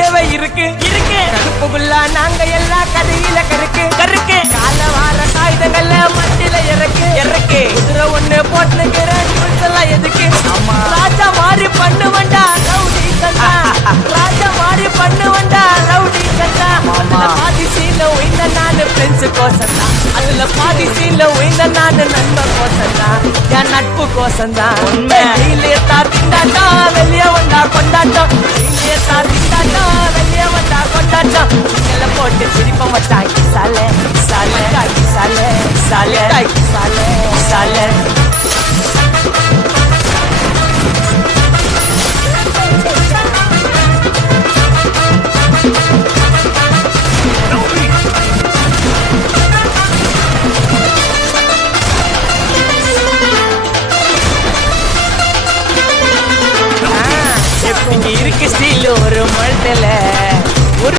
கூடவே இருக்கு இருக்கு கருப்புக்குள்ள நாங்க எல்லாம் கதையில கருக்கு கருக்கு கால வார காகிதங்கள்ல மட்டில இறக்கு இறக்கு குதிரை ஒண்ணு போட்டுக்கிற எல்லாம் எதுக்கு ராஜா மாறி பண்ணுவண்டா ரவுடி கண்டா ராஜா மாறி பண்ணுவண்டா ரவுடி கண்டா அதுல பாதி சீல உயிந்த நானு ஃப்ரெண்ட்ஸ் கோசந்தா அதுல பாதி சீல உயிந்த நானு நண்பர் கோசந்தா என் நட்பு கோசந்தா வெளியே தாத்திண்டாட்டா வெளியே வந்தா கொண்டாட்டம் வெளியே தாத்திண்டாட்டா வெளியே வந்தா கொண்டாட்டம் எல்லாம் போட்டு சிரிப்ப மச்சான் சாலே சாலே சாலே சாலே சாலே சாலே இருக்கு ஸ்டீல் ஒரு மல்டல